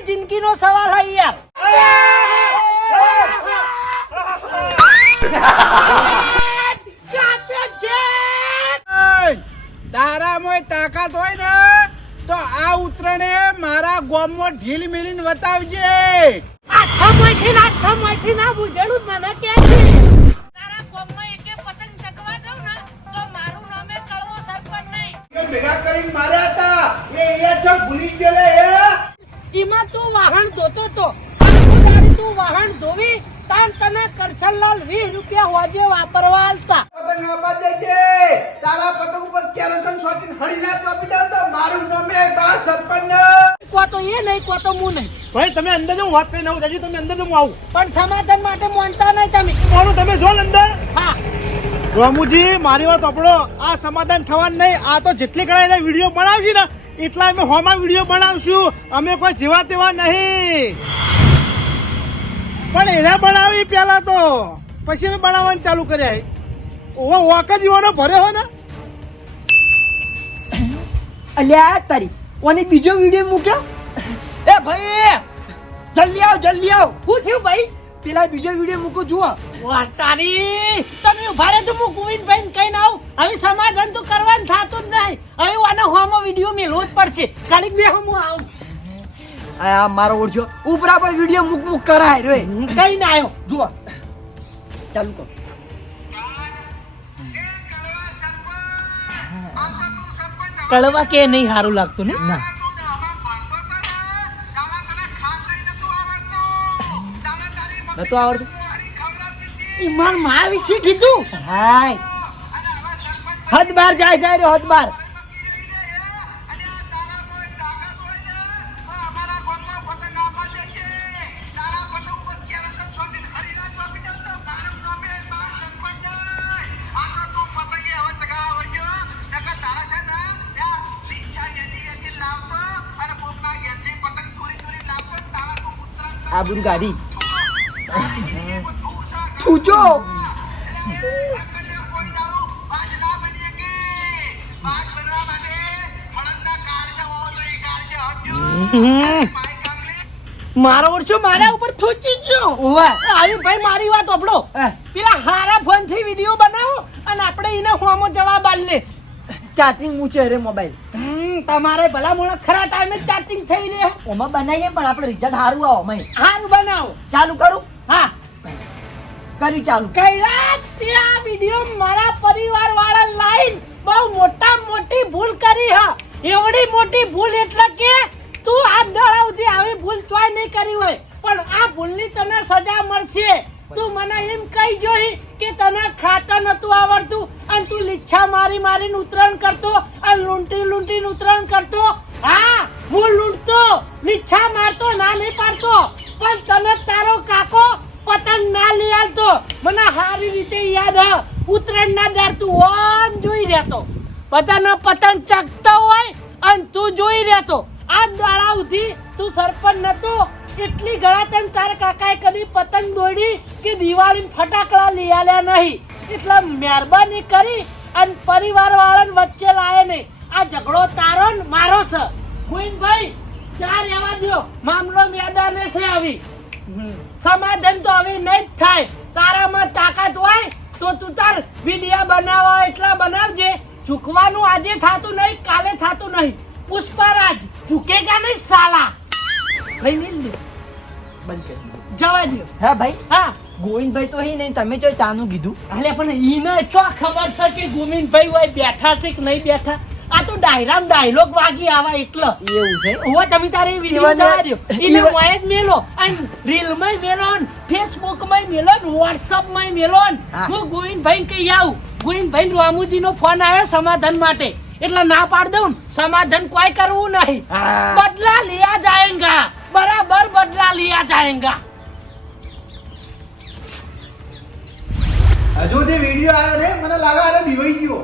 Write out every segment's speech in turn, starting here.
તમારી જિંદગીનો સવાલ હે યાર. તારામાં તાકાત હોય ને તો આ ઉતરણે મારા ગોમમાં ઢીલ મિલીને બતાવજે. આઠમાંથી ના બુજડું મને કે છે તારા ગોમમાં એકે પતંગ ચગવા દઉં ને તો મારું નામે કળવો સરપંચ નહીં. ભેગા કરીને માર્યા હતા એ છો ભૂલી ગયેલે ઈમાં તું વાહન ધોતો તો તું વાહન ધોવી તાન તને કરછનલાલ 20 રૂપિયા હોજે વાપરવા આલતા. પતંગ આપવા જજે. તારા પતંગ ઉપર કેરોસીન સોટીને હળી ના ચોપી દઉં તો મારું નામે બા સરપંચ. કો તો એ નહીં કો તો હું નહીં. ભાઈ તમે અંદર જો વાત કરીને આવું તમે અંદર જો આવું પણ સમાધાન માટે માનતા નહીં તમે. મારું તમે જો અંદર. હા રામુજી મારી વાત સાંભળો. આ સમાધાન થવાનું નહીં. આ તો જેટલી કડા એને વિડીયો બનાવશે ને એટલા અમે હોમાં વિડીયો બનાવશું. અમે કોઈ જેવા તેવા નહીં. પણ એના બનાવી પેલા તો પછી અમે બનાવવાનું ચાલુ કર્યા. ઓવો વાક જ એવાનો ભર્યો હોય ને. અલ્યા તારી ઓની બીજો વિડિયો મૂક્યો. એ ભાઈ જલ્દી આવ શું થયું ભાઈ? પેલા બીજો વિડિયો મૂકો જુઓ. વાહ તારી તમે ઉભા રહેજો હું ગોવિંદભાઈ ને કહીને આવું. હવે સમાધાન તો કરવાનું થાતું જ નહીં. હવે આનો હોમો વિડિયો મેલવો જ પડશે. ખાલી બે હું આવું. આ મારો ઓળજો ઉપરા પર વિડિયો મુક કરાય રે કઈ ના આવ્યો જુઓ ચાલુ કર. કળવા કે નહીં સારું લાગતું ને ના. નતો આવડતું ઈમાન મા વિશે કીધું. હાય હદ બાર જાય રે હદ બાર. આબરૂ ગાડી તું જો મારો ઓરછો મારા ઉપર થોચી ગયો. આવી ભાઈ મારી વાત સાંભળો. પેલા હારા ફોન થી વિડિયો બનાવો અને આપણે એને હોમો જવાબ આલ લે. ચાર્જિંગ મૂચે રે મોબાઈલ. તમારે ભલા મોણા ખરા ટાઈમે ચાર્જિંગ થઈ રહે. ઓમાં બનાવીએ પણ આપણે રિઝલ્ટ સારું આવો મય. હારું બનાવો. ચાલુ કરું. હા કર્યું ચાલુ. કૈલાસ તે આ વિડિયો મારા પરિવાર વાળા લાઈન બહુ મોટી ભૂલ કરી હા. એવડી મોટી ભૂલ એટલે કે તું આ દાડા સુધી આવી ભૂલ તોય નહીં કરી હોય પણ આ ભૂલની તને સજા મળશે. તું મને એમ કહી જોઈ કે તને ખાતા નતું આવડતું અને તું લીચ્છા મારીને ઉતરણ કરતો અને લૂંટી ઉતરણ કરતો. હા હું લૂંટતો લીચ્છા મારતો ના નહીં પાડતો પણ તને તારો કાકો પતંગ ના લઈ આવતો. મને સારી રીતે યાદ હ ઉતરણ ના દર તું ઓમ જોઈ રહેતો. બધાનો પતંગ ચગતો હોય અને તું જોઈ રહેતો. આ દાડા સુધી તું સરપંચ નતો એટલી ગળા તને તારા કાકાએ કદી પતંગ દોડી કે દિવાળી ફટાકડા લઈ આલ્યા નહીં. એટલે મહેરબાની કરી અને પરિવાર વાળાને વચ્ચે લાવે નહીં. આ ઝઘડો તારો ને મારો છે. ગોવિંદભાઈ ચાર રહેવા દો. મામલો મેદાને છે. આવી સમાધાન તો હવે નહીં જ થાય. તારામાં તાકાત હોય તો તું તાર વિડિયા બનાવવા એટલા બનાવજે. ઝૂકવાનું આજે થાતું નહીં કાલે થાતું નહીં. પુષ્પરાજ ઝૂકેગા નહીં સાલા. ભાઈ મિલ દે બંધ કરી જવા દો. હા ભાઈ હા ગોવિંદભાઈ તો હી નહીં તમે જો ચાનું કીધું. અલે પણ ઈને ચો ખબર છે કે ગોવિંદભાઈ હોય બેઠા છે કે નહીં બેઠા. આ તો ડાયરામ ડાયલોગ વાગી આવા એટલે એવું છે. ઓ તમે તારે વિડિયો જવા દો. ઈને મોય જ મેલો અને રીલ માં મેલો ને ફેસબુક માં મેલો ને વોટ્સએપ માં મેલો ને. હું ગોવિંદભાઈ કહી આવું. ગોવિંદભાઈ રામુજી નો ફોન આવ્યો સમાધાન માટે એટલે ના પાડ દઉં. સમાધાન કોઈ કરવું નહીં. બદલા लिया जाएगा. બરાબર બદલા लिया जाएगा. હજુ જે વિડિયો આવ્યો છે મને લાગે આને દીવાઈ ગયો.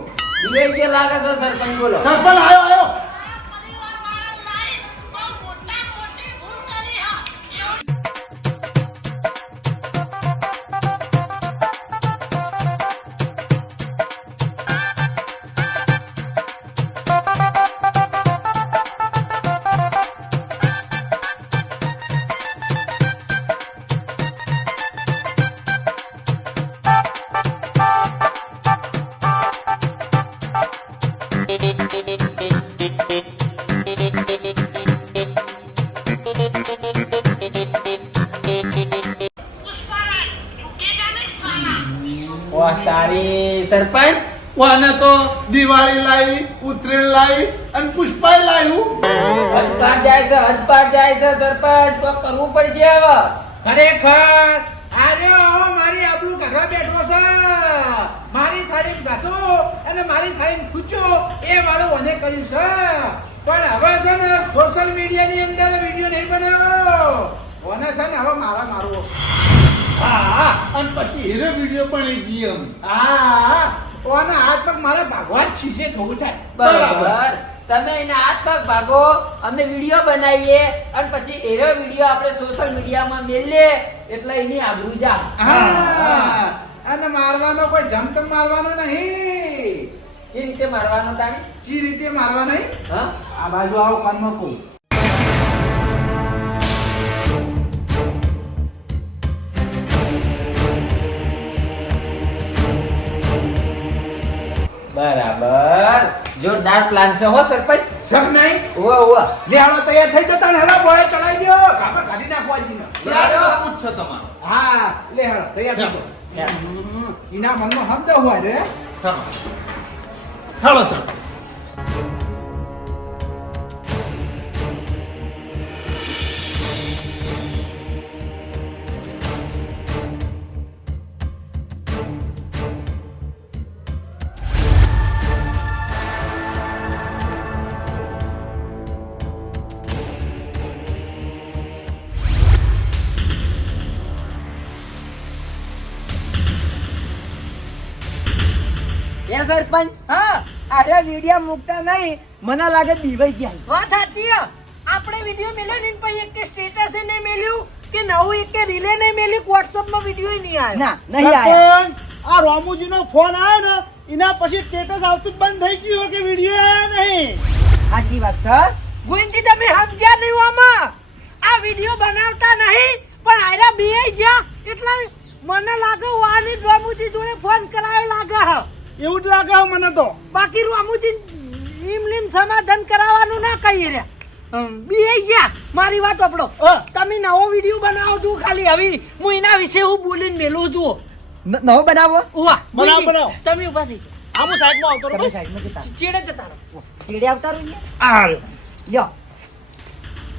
લાગે છે સરપંચ બોલો. સરપંચ આયો વાહ તારી સરપંચ વાને તો દિવાળી લાવી, ઉત્તરાયણ લાવી અને પુષ્પાય લાવ્યું. હદપાર જાય છે સરપંચ તો કરવું પડશે હવે ખરેખર આર્યો મારી આબરૂ કાઢવા બેઠો છે. મારી થાળી ગાતો અને મારી થાળી ખૂચો એ વાળો મને કર્યું છે. પણ હવે છે ને સોશિયલ મીડિયાની અંદર વિડીયો નહીં બનાવો. ઓને છે ને હવે મારા મારવો. હા અને પછી હીરો વિડીયો પણ ગઈ એમ. હા ઓને હાથ પગ મારા ભાગવા જ છીસે થોડું થાય. બરાબર તમે એના હાથ પગ ભાગો અમે વિડીયો બનાવીએ અને પછી એરો વિડીયો આપણે સોશિયલ મીડિયામાં મેલીએ એટલે એની આબરૂ જા હા અને મારવાનો કોઈ જમતમ મારવાનો નહીં. જે રીતે મારવાનો તાણે જે રીતે મારવા નહીં. હા આ બાજુ આવો કાનમાં કહું. બરાબર જોરદાર પ્લાન છે હો સરપંચ શક નહીં. ઓવા ઓવા લે હાલો તૈયાર થઈ જતા ને હેડા બોય ચડાઈ દો. કાપા કાઢી નાખવા જીને. પૂછ તમારો હા લે હેડો તૈયાર થઈ જાઓ. ઈના મનમાં સમજો હોય રે. હાલો સર એ સરપંચ હા અરે વિડિયો મૂકતા નહીં મને લાગે બીવાઈ ગયા. વાત સાચી હે. આપણે વિડીયો મેલ્યો ને પછી એક કે સ્ટેટસ નહીં મેલ્યું કે નવું એક કે રીલે નહીં મેલ્યું WhatsApp માં વિડીયો નહીં આવ્યો. ના નહીં આયા. સરપંચ, આ રામુજીનો ફોન આવ્યો ને એના પછી સ્ટેટસ આવતું જ બંધ થઈ ગયું કે વિડીયો આયા નહીં. સાચી વાત સર. ગુંજી તમે સમજ્યા નહીં આમાં. આ વિડીયો બનાવતા નહીં પણ આયરા બીએ ગયા એટલે મને લાગે વાની રામુજી જોડે ફોન કરાયો લાગે હે. એવું જ લાગે મને તો. બાકી રામુજી ઈમલીમ સમાધાન કરાવવાનું ના કહીએ રે. બીએ ગયા મારી વાત આપણો તમે નવો વિડીયો બનાવો છો ખાલી હવે હું એના વિશે હું બોલીને મેલું છું. નવો બનાવો. ઉવા બનાવો, બનાવો. તમે ઉભા થઈ આ હું સાઈડમાં આવતો તમે રહું. સાઈડમાં જતા રહો. ચેડે જતા રહો. ચેડે આવતા રહો ને. આ રહ્યો. લ્યો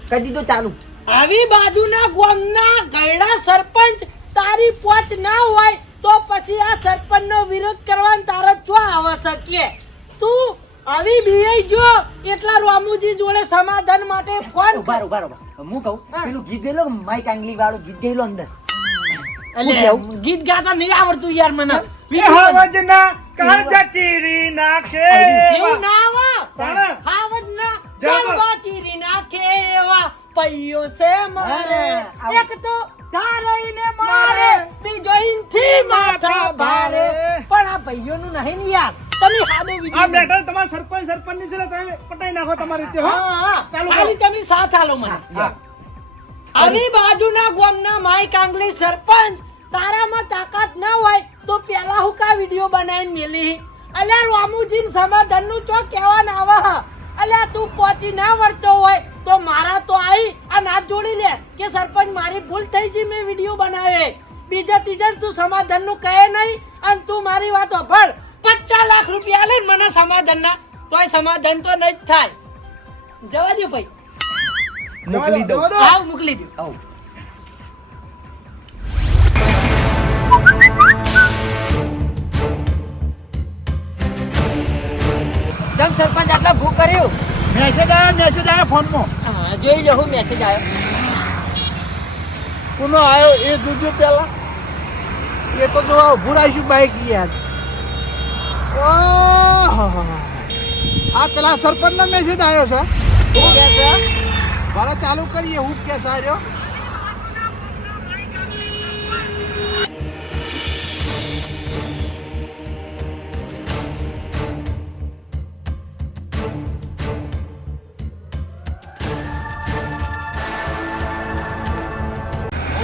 કરી દીધો ચાલુ. આવી બાજુના ગામના ગયડા સરપંચ તારી પોચ ના હોય તો પછી આ સરપંચનો વિરોધ કરવાનો તારો ચો આવશ્યક તું આવી બીઆઈ જો એટલા રામુજી જોડે સમાધાન માટે ફોન ઉભા કર. ઉભા ઉભા. હું કહું હા. પેલું ગીત ગયેલો માઈક આંગલી વાળું ગીત ગયેલો અંદર. અલે, કેવું? ગીત ગાતા નહીં આવડતું યાર મને એ વિડીયો બના- હવજના કાળજા ચીરી નાખે. એવું ના આવે. તાણે. હાવજના જબર. જળવા ચીરી નાખે એવા પૈયો છે મારે. હા. એક તો ધારાઈને મારે બીજો ઈનથી માથા ભારે. પણ આ ભાઈઓનું નહીં ને યાર તમે હાદો આ વિડીયો મેટર તમારા સરપંચ ની છે ને તમે પટાઈ નાખો તમારી રીતે હો. હા હા ચાલુ ખાલી કરો. તમે સાથ આલો મને હા. આવી બાજુના ગામના માઈ કાંગલી સરપંચ તારામાં તાકાત ના હોય તો પેલા હું કા વિડીયો બનાવીને મેલી. અલ્યા રામુજીન સમાધાનનું ચો કહેવા ના આવે. અલ્યા તું પહોંચી ના વળતો હોય તો મારા તો આઈ આ નાથ જોડી લે કે સરપંચ મારી ભૂલ થઈ ગઈ મેં વિડીયો બનાવે. બીજા ત્રીજા તું સમાધાનનું કહે નહીં અને તું મારી વાત સાંભળ 50 લાખ રૂપિયા લઈને મને સમાધાનના તોય સમાધાન તો નહીં જ થાય. જવા દો ભાઈ. મોકલી દઉં. જવા દો. આવ મોકલી દો. આવ. જમ સરપંચ આટલા ભૂ કર્યું મેસેજ આવ્યો ફોનમાં. હા, જોઈ લો હું મેસેજ આવ્યો કોનો આવ્યો એ જોજો પેલા. એ તો જો ઉભું રાખ્યું બાઈક યાર. ઓહ આ પેલા સરપંચ નો મેસેજ આવ્યો છે. શું કહે છે? મારે ચાલુ કરીએ હું કે સાર્યો.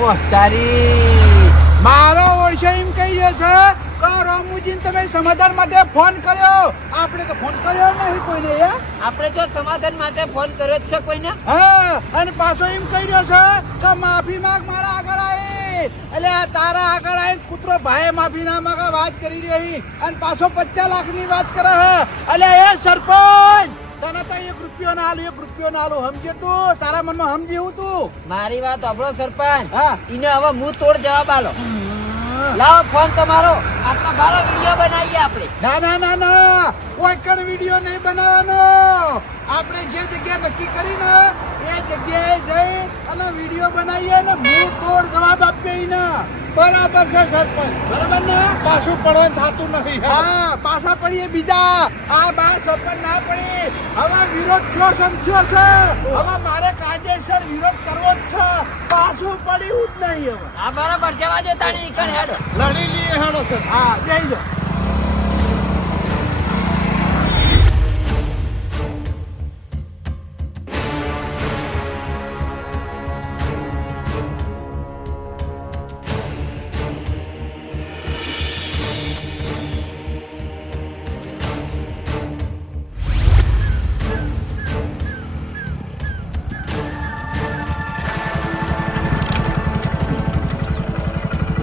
ઓહ તારી મારો ઓળખો એમ કહી રહ્યો છે કે રામુજીને તમે સમાધાન માટે ફોન કર્યો. આપણે તો ફોન કર્યો નહીં કોઈને યાર. આપણે તો સમાધાન માટે ફોન કર્યો જ છે કોઈને હા અને પાછો એમ કહી રહ્યો છે કે માફી માંગ મારા આગળ આવી. અલ્યા તારા આગળ આવીને કૂતરો ભાઈ માફી ના માંગે વાત કરી રહી અને પાછો 50 લાખની વાત કરે હે. અલ્યા એ સરપંચ તને તો 1 રૂપિયો ના આલું 1 રૂપિયો ના આલું સમજે તું તારા મનમાં સમજી હું તું મારી વાત સાંભળો સરપંચ હા. ઈને હવે હું તોડ જવાબ આલો લાવો ફોન તમારો આટલા બારો વિડીયો બનાવીએ આપણે ના ના ના ના કોઈ કણ વિડીયો નહીં બનાવવાનો આપણે જે જગ્યા નક્કી કરી ને એ જગ્યાએ જઈ અને વિડીયો બનાવીએ ને મુંહ તોડ જવાબ આપીએ ને બરાબર છે સરપંચ બરાબર ને પાછું પડવાનું થતું નથી હા પાછા પડીએ બીજા આ બા સરપંચ ના પડી હવે વિરોધ થયો સમજ્યો છે હવે મારે કાયદેસર વિરોધ કરવો જ છે પાછું પડ્યું જ નહીં હવે આ બરાબર જવા દો તાણી નીકળ હેડો લડી લઈએ હેડો સર હા જઈ દો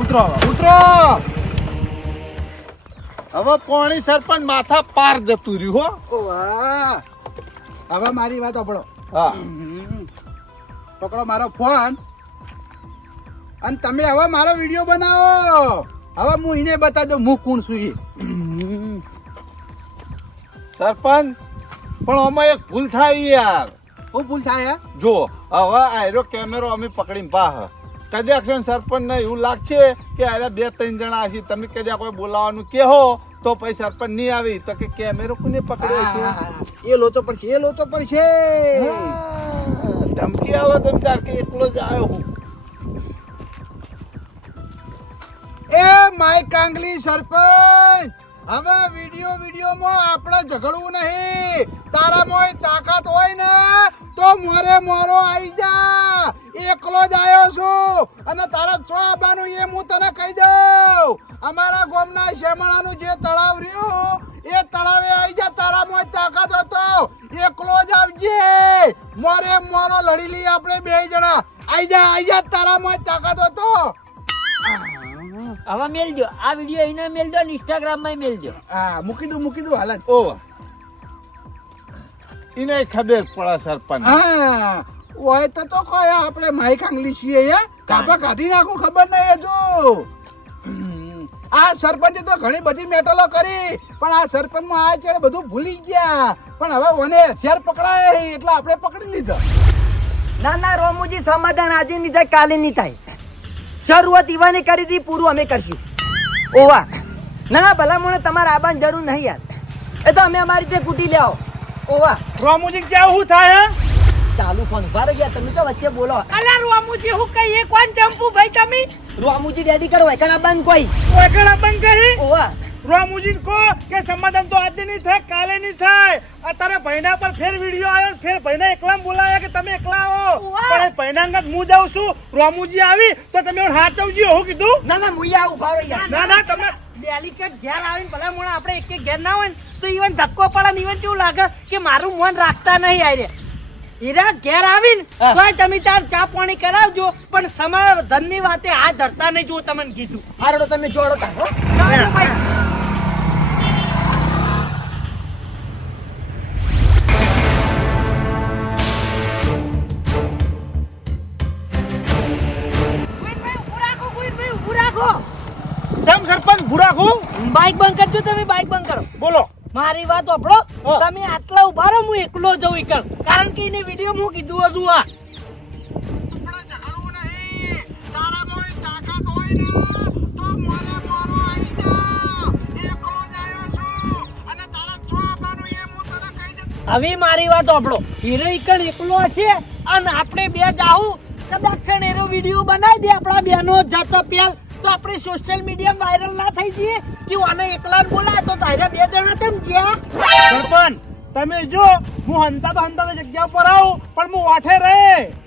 ઉતરો ઉતરો હવે કોણી સરપંચ માથા પાર જતું રહ્યું હો ઓ વાહ હવે મારી વાત સાંભળો હા પકડો મારો ફોન અને તમે હવે મારો વિડીયો બનાવો હવે હું એને બતા દઉં હું કોણ છું એ સરપંચ પણ આમાં એક ભૂલ થાય યાર હું ભૂલ થાય જો હવે આયરો કેમેરો અમે પકડીને પાહ કદાચ સરપંચ ને એવું લાગશે કે અરે 2-3 જણા હશે તમે કદાચ કોઈ બોલાવાનું કહો તો પછી સરપંચ નહીં આવી તો કે કેમેરો કોને પકડ્યો છે એ લોચો પડશે એ લોચો પડશે ધમકી આવે તેમ તાર કે એકલો જ આવ્યો હું એ માય કાંગલી સરપંચ હવે વિડીયોમાં આપણે ઝઘડવું નહીં તારામાં તાકાત હોય ને તો મોરે મોરો આવી જા એકલો જ આવ્યો છું અને તારા છો આવવાનું એ હું તને કહી દઉં અમારા ગામના શેમાળાનું જે તળાવ રહ્યું એ તળાવે આવી જા તારામાં તાકાત હતો એકલો જ આવજે મોરે મોરો લડી લઈએ આપણે 2 જણા આવી જા તારામાં તાકાત હતો હવે મેલજો આ વિડીયો એને મેલજો ને ઇન્સ્ટાગ્રામ માં મેલજો હા મૂકી દઉં હાલત ઓ એને ખબર પડે સરપંચ હા ઓય તો કોઈ આપણે માઈક આંગલી છીએ યા કાપા કાઢી નાખું ખબર નહીં હજુ આ સરપંચે તો ઘણી બધી મેટલો કરી પણ આ સરપંચમાં આ ચેડે બધું ભૂલી ગયા પણ હવે ઓને હથિયાર પકડાય એટલે આપણે પકડી લીધા ના ના રોમુજી સમાધાન આજે નહીં થાય કાલે નહીં થાય શરૂઆત ઈવાને કરી હતી પૂરું અમે કરશું ઓવા ના ના ભલા મને તમારે આબાની જરૂર નહીં યાર એ તો અમે અમારી રીતે કૂટી લેવો ઓવા રોમુજી ક્યાં હું થાય ચાલુ ફોન ઉભા રહો યાર તમે તો વચ્ચે બોલો અલા રોમુજી હું કહીએ કોણ ચંપુ ભાઈ તમે રોમુજી રેડી કરો વૈકણ આબાન કોઈ ઓકડા બંધ કરી ઓવા રોમુજી કો કે સમાધાન તો આજે નહીં થાય કાલે નહીં થાય અત્યારે ભૈના પર ફેર વિડીયો આવ્યો ફેર ભૈના એકલા બોલાયા કે તમે એકલા આવો પણ એ ભૈના અંગત હું જાઉં છું રોમુજી આવી તો તમે હાચવજી હું કીધું ના ના મુયા ઉભા રહો યાર ના ના તમે ડેલિકેટ ઘેર આવીને ભલા મોણા આપણે એક ઘેર ના હોય ને તો ઈવન ધક્કો પડે ને ઈવન કેવું લાગે કે મારું મન રાખતા નહીં આરે હીરા ઘેર આવીને તોય તમે તાર ચા પાણી કરાવજો પણ સમાધાન ની વાતે હાથ ધરતા નહીં જો તમને કીધું હારડો તમે જોડો તા હો ચમ સરપંચ ભૂરાખો બાઈક બંધ કરજો તમે બાઈક બંધ કરો બોલો મારી વાત સાંભળો હા. તમે આટલા ઉભા રહો હું એકલો જઉં એકલ કારણ કે એને વિડીયો હું કીધું હજુ આ હવે મારી વાત સાંભળો હીરો એકલ એકલો છે અને આપણે 2 જાહું કદાચ ક્ષણ એનો વિડીયો બનાવી દે આપણા બેનો જતા પેલ તો આપણે સોશિયલ મીડિયામાં વાયરલ ના થઈ જઈએ કે આને એકલા બોલાય તો તારે 2 જણા કેમ ગયા સરપંચ તમે જો હું હંતા જગ્યા પર આવું પણ હું વાઠે રહે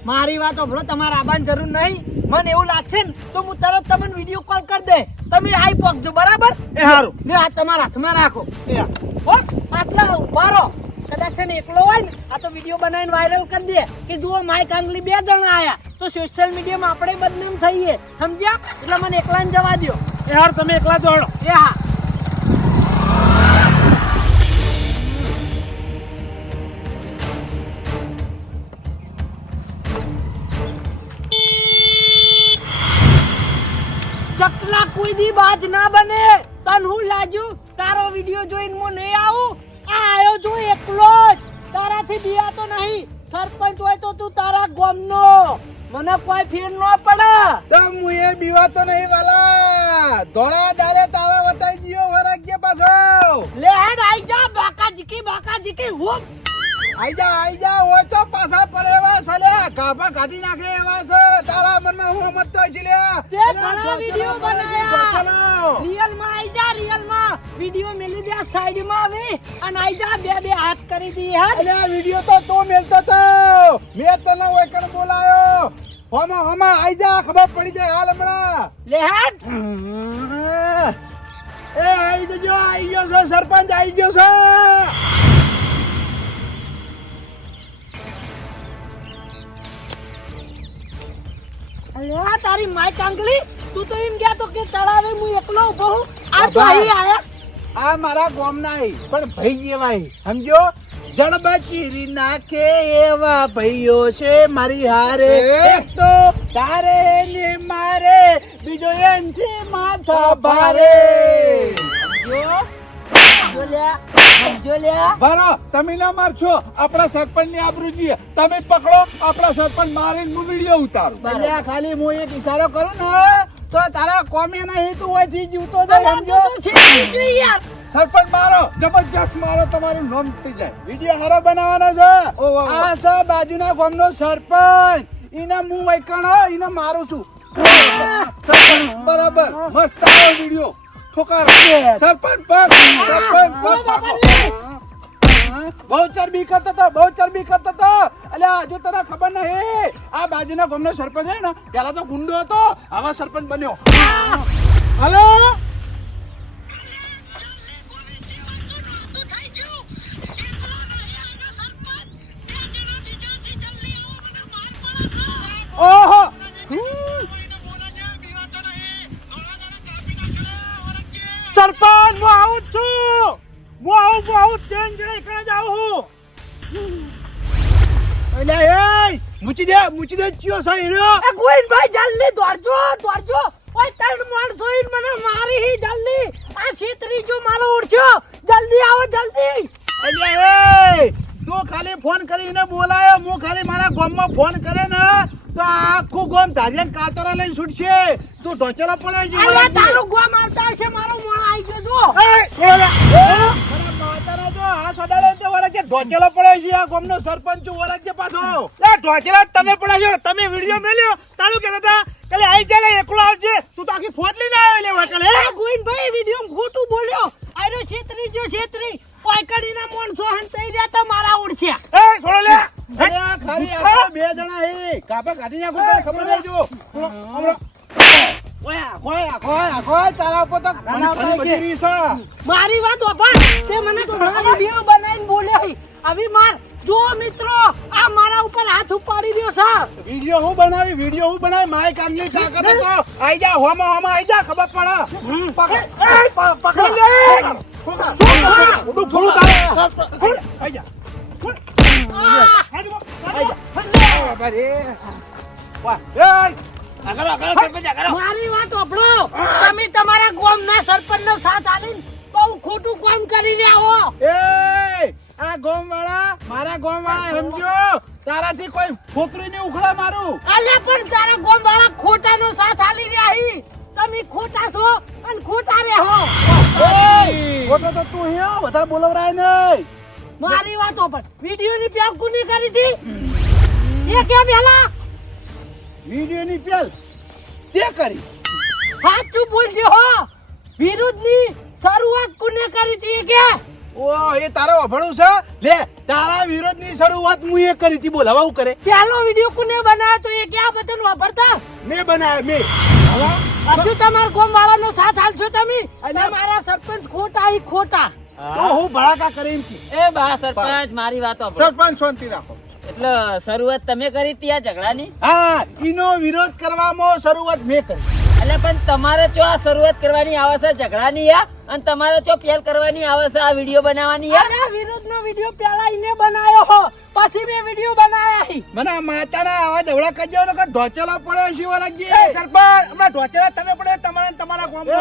મારી વાત સાંભળો તમારે આવવાની જરૂર નહીં મને એવું લાગશે ને તો હું તરત તમને વિડીયો કોલ કરી દે તમે આઈ પહોંચજો બરાબર એ હારું લે આ તમારા હાથમાં રાખો એ હા. હો આટલા ઉભા રહો કદાચ છે ને એકલો હોય ને આ તો વિડીયો બનાવીને વાયરલ કરી દે કે જુઓ માય કાંગલી 2 જણા આયા તો સોશિયલ મીડિયામાં આપણે બદનામ થઈએ સમજ્યા એટલે મને એકલાને જવા દ્યો એ હાર તમે એકલા દોડો એ હા ચકલા કોઈ દી બાજ ના બને તન હું લાજુ તારો વિડિયો જોઈને હું નહીં આવું આ આયો જો એકલો જ તારાથી બિયા તો નહીં સરપંચ હોય તો તું તારા ગામનો મને કોઈ ફેર ન પડે તો હું એ બીવાતો નહીં વાલા ધોળા દારે તારા વટાઈ દિયો વરાગ્ય પાછો લે હેડ આઈ જા બાકા જીકી હું આઈ જા હોય તો પાછા પડે એવા છે લે ગાભા કાઢી નાખે એવા છે તારા મનમાં હું સમજતો છે લે તે ઘણા વિડિયો બનાયા રિયલ માં આઈ જા રિયલ માં વિડિયો મેલી દે સાઈડ માં આવે અને આઈ જા બે હાથ કરી દી હેડ અલે આ વિડિયો તો તું મેલતો તો મેં તને ઓયકણ બોલાયો હોમાં આઈ જા ખબર પડી જાય હાલ હમણાં લે હેડ એ આઈ ગયો છે સરપંચ આઈ ગયો છે અલ્યા તારી માય કાંગલી તું તો એમ ગયા તો કે તળાવે હું એકલો ઉભો હું આ તો અહીં આયા આ મારા ગામના પણ ભાઈ જેવાય સમજો જણબચીરી નાખે એવા ભાઈઓ છે મારી હારે એક તો તારે ને મારે બીજો એનથી માથા ભારે બરો તમે ના મારશો આપણા સરપંચ ની આબરૂજી તમે પકડો આપણા સરપંચ મારીને હું વિડીયો ઉતારું અલ્યા ખાલી હું એક ઈશારો કરું ને તો તારા કોમે નહીં તું ઓયથી જીવતો જાય સમજો સરપંચ મારો જબરજસ્ત મારો તમારું નામ થઈ જાય વિડિયો હારો બનાવવાનો છે આ છે બાજુના ગામનો સરપંચ ઈને હું વૈકણો ઈને મારું છું સરપંચ બરાબર મસ્ત આવ્યો વિડીયો ઠોકાર સરપંચ પગ બહુ ચરબી કરતો તો અલ્યા હજુ તને ખબર નહીં આ બાજુના ગામનો સરપંચ છે ને પેલા તો ગુંડો હતો હવે સરપંચ બન્યો હલો ઓહો સરપંચ હું આવું ટ્રેન જડે એકલા જ આવું અલ્યા એ મૂચી દે ચિયો છે હીરો એ ગોવિંદભાઈ જલ્દી દોડજો ઓય ત્રણ માણસો ઈન મને મારી હી જલ્દી આ છેતરી જો મારો ઉડ્યો જલ્દી આવો જલ્દી અલ્યા એ તું ખાલી ફોન કરીને બોલાયો હું ખાલી મારા ગામમાં ફોન કરે ને તો આખું ગામ ધાજે કાતરા લઈને છૂટશે તું ઢોચેલો પડે છે અલ્યા તારું ગોમ આવતા છે મારો મોણ આવી ગયો જો માતારા જો હાથ અડાડે તો વરકે ઢોચેલો પડે છે આ ગામનો સરપંચ વરકે પાછો ઢોચેલા તમે પડ્યા છો તમે વિડીયો મેલ્યો તારું કહેતા હતા કે આઈ ચાલે એકલો આવજે તું તો આખી ફોટ લઈને આવ્યો લે વકલે એ ગોવિંદભાઈ વિડિયો ખોટું બોલ્યો આનો છેતરી કોઈ કડીના માણસો હંતાઈ રહ્યા તો મારા ઉડશે એ છોડો લે અલ્યા ખાલી આ બે જણા હે કાપા કાઢી નાખો તને ખબર નહીં જો ઓયા તારા ઉપર તો ઘણા બધી રીસ છે. મારી વાત ઓપણ તે મને ઘણા વિડિયો બનાવીને બોલ્યો હી આવી માર જો મિત્રો આ મારા ઉપર હાથ ઉપાડી રહ્યો છે વિડિયો હું બનાવી માય કામની તાકાત તો આઈ જા હોમાં આઈ જા ખબર પડે પકડ લે ઉડું ફૂલું તારે આઈ જા મારી વાત ઓપડો તમે તમારા ગામના સરપંચનો સાથ આલીને બહુ ખોટું કામ કરીને આવો એ આ ગામવાળા મારા ગામવાળા સમજો તારાથી કોઈ ફોકરી ને ઉખડા મારું અલ્યા પણ તારા ગામવાળા ખોટાનો સાથ આલી રહ્યા હી તમે ખોટા છો અને ખોટા રહો ખોટો તો તું હે વધારે બોલવરાય નહીં મારી વાત ઓપણ વિડિયો ની પ્યાગ કોની કરી હતી એ કે પેલા વિડિયો ની પેલ તે કરી સાચું બોલજો હો વિરુદ્ધની શરૂઆત કોને કરી હતી એ કે ઓ એ તારો અભણું છે લે તારા વિરોધની શરૂઆત હું એ કરી હતી બોલ હવે હું કરે પહેલો વિડિયો કોને બનાવ્યો તો એ ક્યાં બતન વાપરતા મેં બનાવ્યો મેં હવે હજુ તમારા ગામવાળાનો સાથ હાલશો તમે તમારા સરપંચ ખોટા ઈ ખોટા તો હું ભડાકા કરીને છી. એ બા સરપંચ મારી વાત સાંભળો. સરપંચ શાંતિ રાખો. એટલે શરૂઆત તમે કરી હતી આ ઝઘડાની? હા, ઈનો વિરોધ કરવામાં શરૂઆત મેં કરી. એટલે પણ તમારે જો આ શરૂઆત કરવાની આવે છે ઝઘડાની યા, અને તમારે જો પહેલ કરવાની આવે છે આ વિડીયો બનાવવાની યા. અરે વિરુદ્ધનો વિડીયો પેલા ઈને બનાવ્યો હો, પછી મેં વિડીયો બનાવ્યા હી. મને આ માતાના આવા દવડા કરજો ને કે ઢોચેલો પડ્યો શિવરાજજી. એ સરપંચ, હમણાં ઢોચેલા તમે પડે તમારા ને તમારા ગામનો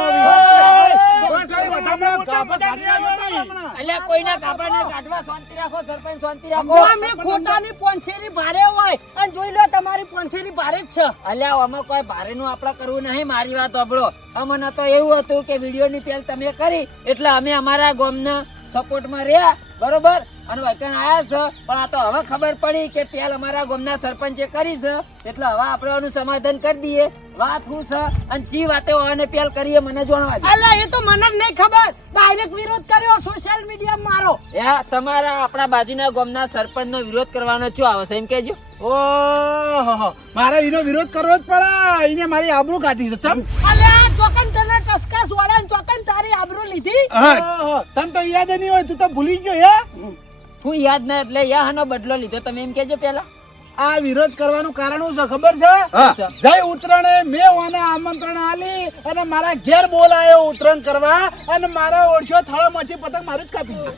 એટલે કોઈના કાપાને કાઢવા શાંતિ રાખો સરપંચ, શાંતિ રાખો. અમે ખોટાની પોંછેરી ભારે હોય અને જોઈ લો તમારી પોંછેરી ભારે જ છે. અલ્યા આમાં કોઈ ભારેનું આપણે કરવું નહીં. મારી વાત સાંભળો. અમને તો એવું હતું કે વિડીયોની પહેલ તમે કરી એટલે અમે અમારા ગામના સપોર્ટમાં રહ્યા, બરોબર, અને વૈકણ આયા છે. પણ આ તો હવે ખબર પડી કે પહેલ અમારા ગામના સરપંચે કરી છે એટલે હવે આપણે આનું સમાધાન કરી દઈએ. વાત શું છે અને ચી વાતે આને પહેલ કરીએ મને જાણવા દે. અલા એ તો મને જ નહીં ખબર, ડાયરેક્ટ વિરોધ કર્યો સોશિયલ મીડિયામાં મારો. યા તમારા આપણા બાજુના ગામના સરપંચનો વિરોધ કરવાનો શું આવે છે એમ કહેજો. ઓહો, મારે એનો વિરોધ કરવો જ પડે. એને મારી આબરૂ કાઢી છે. ચમ. અલ્યા ચોકન તને ટસકા સોડા ચોકન તારી આબરૂ લીધી. ઓહો, તને તો યાદ નહીં હોય, તું તો ભૂલી ગયો હે. હું યાદ ના એટલે યાનો બદલો લીધો તમે એમ કહેજો પેલા. આ વિરોધ કરવાનું કારણ શું છે ખબર છે? જય ઉત્તરાયણે મેં ઓને આમંત્રણ આલી અને મારા ઘેર બોલાયો ઉત્તરાયણ કરવા અને મારા ઓળશો થાળામાંથી પતંગ મારું જ કાપી દીધું.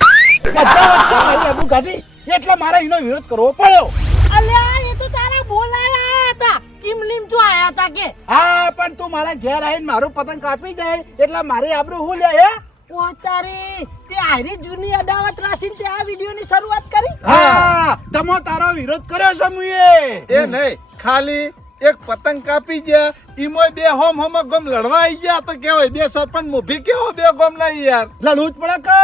બધા વસ્તુ મારી આબરૂ કાઢી એટલે મારે એનો વિરોધ કરવો પડ્યો. અલ્યા એ તો તારા બોલાયા હતા, ઇમલીમ તો આયા હતા કે. હા, પણ તું મારા ઘેર આવીને મારું પતંગ કાપી જાય એટલે મારી આબરૂ હું લે હે? ઓ તારી તે આરી જૂની અદાવત રાખીને તે આ વિડીયોની શરૂઆત કરી. હા, તમો તારો વિરોધ કર્યો છે મુએ. એ નહીં, ખાલી એક પતંગ કાપી ગયા, ઈમોય બે હોમ હોમ ગમ લડવા આવી ગયા તો કેવાય બે સરપંચ મોભી કેવો બે ગમ લઈ યાર. લડવું જ પડે કે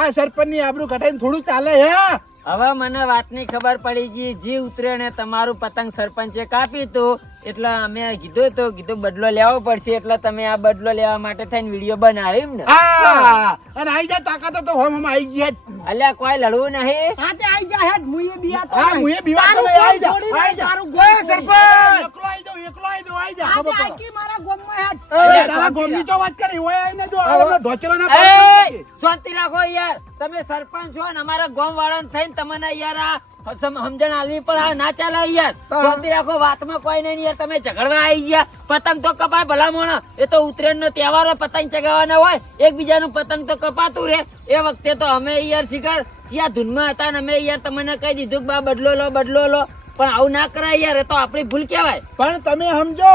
આ સરપંચ ની આબરૂ કટાઈને થોડું ચાલે હે. હવે મને વાતની ખબર પડી ગઈ. જી ઉતરેને તમારું પતંગ સરપંચે કાપ્યું હતું એટલે અમે કીધું બદલો લેવો પડશે એટલે તમે આ બદલો લેવા માટે થઈને વિડીયો બનાવ્યો એમ ને? હા, અને આઈ જા તાકાત તો હોમ હોમ આઈ ગયા જ. અલ્યા કોઈ લડવું નહીં. હા તે આઈ જા હેડ મુએ બિયા તો હા, નહીં. મુએ બિયા તો તારું નહીં, આઈ ગોમ જા, છોડીને આઈ જા. તારું ગોમ એ છોડીને. સરપંચ, એકલો આઈ જાઓ, આઈ જા. હા તે ખબર આઈ પડે. કે મારા ગોમમાં હેડ. એ, તારા ગોમની તો વાત કરી હોય આઈને જો આ ઢોચેલો ના એ, પાડી. શાંતિ રાખો યાર. તમે સરપંચ છો ને અમારા ગામ વાળા થઈને તમને યાર આ સમજણ આલવી પણ આ ના ચાલે યાર. શાંતિ રાખો. વાતમાં કોઈ નહીં યાર. તમે ઝઘડવા આવી ગયા. પતંગ તો કપાય ભલા મોણા. એ તો ઉત્તરાયણ નો તહેવાર હોય, પતંગ ચગાવવાના હોય, એકબીજાનું પતંગ તો કપાતું રે. એ વખતે તો અમે યાર શિકાર જ્યાં ધૂનમાં હતા ને અમે યાર તમને કહી દીધું કે બા બદલો લો પણ આવું ના કરાય યાર. એ તો આપણી ભૂલ કહેવાય. પણ તમે સમજો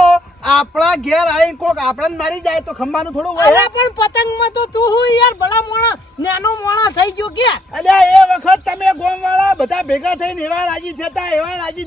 આપણા ઘેર આવીને કોક આપણને મારી જાય તો ખંભાનું થોડું હોય. અલ્યા પણ પતંગમાં તો તું હું યાર ભલા મોણા નાનો મોણા થઈ ગયો કે. અલ્યા એ વખત તમે ગોમ વાળા બધા ભેગા થઈને એવા રાજી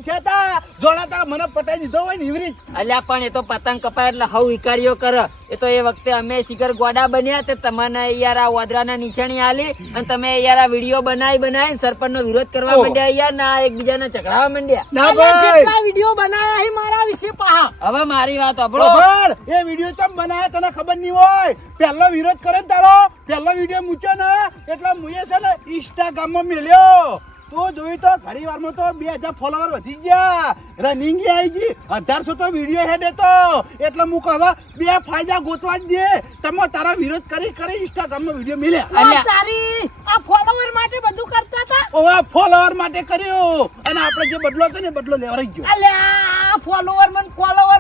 થતા જોડાતા મને પટાઈ દીધો હોય ને એવી. અલ્યા પણ એ તો પતંગ કપાય એટલે હવ વિકારીઓ કરે. એ તો એ વખતે અમે શિખર ગોડા બન્યા તે તમને યાર આ વાદરાના નિશાની આલી અને તમે યાર આ વિડીયો બનાવી સરપંચ નો વિરોધ કરવા માંડ્યા યાર ના એકબીજાને ઝઘડાવા માંડ્યા. ના અલ્યા ભાઈ, જેટલા વિડીયો બનાયા હી મારા વિશે પાહા. હવે મારી વાત સાંભળો. ખબર એ વિડીયો ચમ બનાયા તને ખબર નહીં હોય. પહેલો વિરોધ કરે ને તારો પહેલો વિડીયો મૂક્યો ને એટલે મુએ છે ને ઇન્સ્ટાગ્રામ માં મેલ્યો. તો જોયું તો ઘણી વારમાં તો 2000 ફોલોવર વધી ગયા, રનિંગ આવી ગઈ, 1800 તો વિડીયો હેડ હતો. એટલે હું કહું બે ફાયદા ગોતવા જ દે. તમે તારા વિરોધ કરી ઇન્સ્ટાગ્રામ માં વિડીયો મેલ્યા. ઓ તારી આ ફોલોવર માટે બધું કરતા હતા. ઓવા ફોલોવર માટે કર્યું અને આપણે જે બદલો હતો ને બદલો લેવરાઈ ગયો. અલ્યા ફોલોવર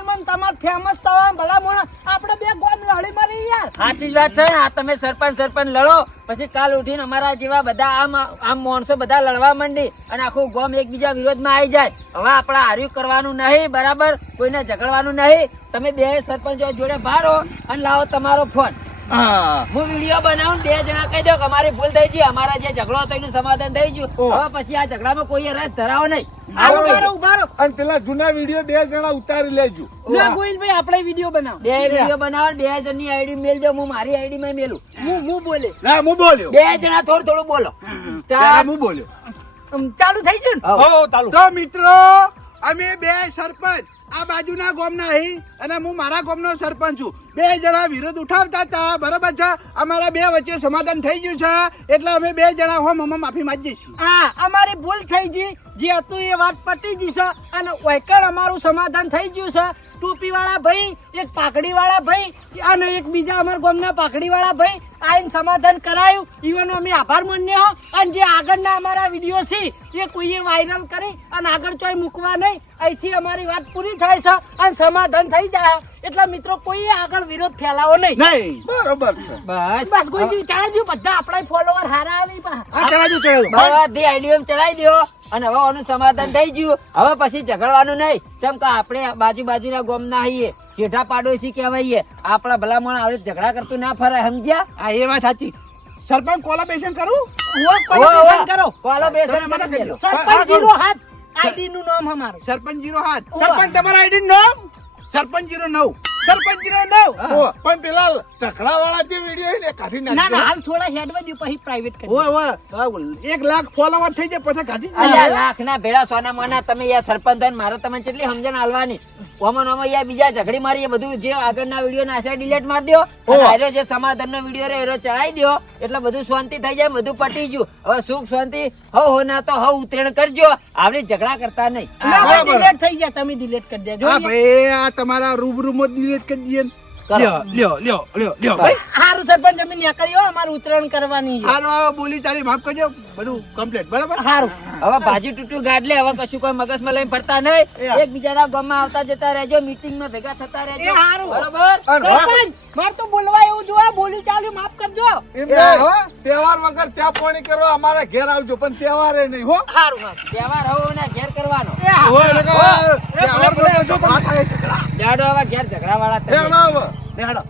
મન તમાર ફેમસ થવા ભલા મોણા આપણે બે ગોમ લડી મરી યાર. સાચી જ વાત છે. આ તમે સરપંચ લડો પછી કાલ ઉઠીને અમારા જેવા બધા આમ માણસો બધા લડવા માંડી અને આખું ગામ એકબીજા વિરોધમાં આવી જાય. હવે આપણે હાર્યું કરવાનું નહીં, બરાબર, કોઈને ઝઘડવાનું નહીં. તમે બે સરપંચો જોડે ભારો અને લાવો તમારો ફોન. હું વિડીયો બનાવું, બે જણા કહી દો કે અમારી ભૂલ થઈ ગઈ, અમારા જે ઝઘડો હતો એનું સમાધાન થઈ ગયું. હવે પછી આ ઝઘડામાં કોઈ રસ ધરાવો નહીં. ઉભા રહો. અને પેલા જૂના વિડીયો 2 જણા ઉતારી લેજો. લે ગોવિંદભાઈ આપણે વિડીયો બનાવો. બે વિડીયો બનાવો, 2 જણની આઈડી મેલજો, હું મારી આઈડી માં મેલું. હું બોલે. ના હું બોલ્યો. 2 જણા થોડું બોલો. પેલા હું બોલ્યો. ચાલુ થઈ ગયું ને? હો. તો મિત્રો અમે બે સરપંચ આ બાજુના ગામના હી અને હું મારા ગામનો સરપંચ છું. 2 જણા વિરોધ ઉઠાવતા હતા, બરોબર છે. અમારા બે વચ્ચે સમાધાન થઈ ગયું છે એટલે અમે 2 જણા હોમ માફી માંગીએ છીએ. હા અમારી ભૂલ થઈ ગઈ, જે હતું એ વાત પતી ગઈ છે અને વૈકણ અમારું સમાધાન થઈ ગયું છે. ટોપી વાળા ભાઈ, એક પાઘડી વાળા ભાઈ અને એક બીજા અમારા ગામના પાઘડી વાળા ભાઈ આઈને સમાધાન કરાયું. ઈવન અમે આભાર માન્યો. અને જે આગળના અમારા વિડીયો છે એ કોઈએ વાયરલ કરી અને આગળ ચોય મૂકવા નહીં. અહીંથી અમારી વાત પૂરી થાય છે અને સમાધાન થઈ જાય. એટલે મિત્રો કોઈએ આગળ વિરોધ ફેલાવો નહીં. નહીં બરોબર છે. બસ બસ કોઈ ચાલે બધા આપણા ફોલોવર હારા આવી પા. આ ચડાવજો ચડાવજો બધી આઈડિયો ચડાવી દો અને હવે આનું સમાધાન થઈ ગયું. હવે પછી ઝઘડવાનું નહીં. કેમ કે આપણે બાજુના ગામના હઈએ, શેઠા પાડોશી કહેવાય. આપણા ભલામણ આવે ઝઘડા કરતું ના ફરાય, સમજ્યા? આ એ વાત સાચી. સરપંચ કોલાબેશન કરું કોલેબ્રેશન કરો. કોલેબ્રેશન તમે મને કરી કહેજો. દેજો. સરપંચ જીરો હાથ આઈડી નું નામ અમારું. સરપંચ 05. સરપંચ તમારા આઈડી નામ સરપંચ 09. સરપંચ 09. પણ પેલા ચકડા વાળા જે વિડીયો ને કાઢી ના ના નાખજો. હાલ થોડા હેડવા દો પછી પ્રાઇવેટ કરી. ઓય ઓય 1 લાખ ફોલોવર થઈ જાય પછી કાઢી જ અલ્યા લાખ ના ભેળા સોના મોના તમે યાર સરપંચ થઈને મારે તમને કેટલી સમજણ આલવાની. ઓમાં ઓમાં યાર બીજા ઝઘડી મારી એ બધું જે આગળના વિડીયો નાશે ડિલીટ મારી દો. અને આનો જે સમાધાનનો વિડીયો રે એરો ચડાવી દો એટલે બધું શાંતિ થઈ જાય, બધું પટી ગયું. હવે સુખ શાંતિ હો ના તો હવ ઉતરેણ કરજો. આવડી ઝઘડા કરતા નહીં. ના ભાઈ ડિલીટ થઈ ગયા, તમે ડિલીટ કરી દેજો. હા ભાઈ આ તમારા રૂબરૂમાં ડિલીટ કરી દઈએ ને. કરો. લ્યો ભાઈ. હારું સરપંચ અમે નીકળ્યો, અમારે ઉતરાણ કરવાની છે. હારું આ બોલી ચાલી માફ કરજો, બધું કમ્પ્લીટ બરાબર. હારું. હવે ભાજી ટૂટું ગાડલે. હવે કશું કોઈ મગજમાં લઈને ફરતા નહીં. એકબીજાના ગામમાં આવતા જતા રહેજો, મીટિંગમાં ભેગા થતા એ રહેજો. હારું. બરોબર? સરપંચ મારે તો બોલવા એવું જોવા, બોલી ચાલ્યું માફ કરજો. એમ નહીં. તહેવાર વગર ચા પાણી કરવા અમારા ઘેર આવજો, પણ તહેવારે નહીં હો. હારું હારું. તહેવાર હવે ના ઘેર કરવાનો. એ હારું. ઓય લગા તહેવાર તો ઝઘડા થાય ઝઘડા. જાડો હવે ઘેર ઝઘડા વાળા હેડો હવે. લે હાલો.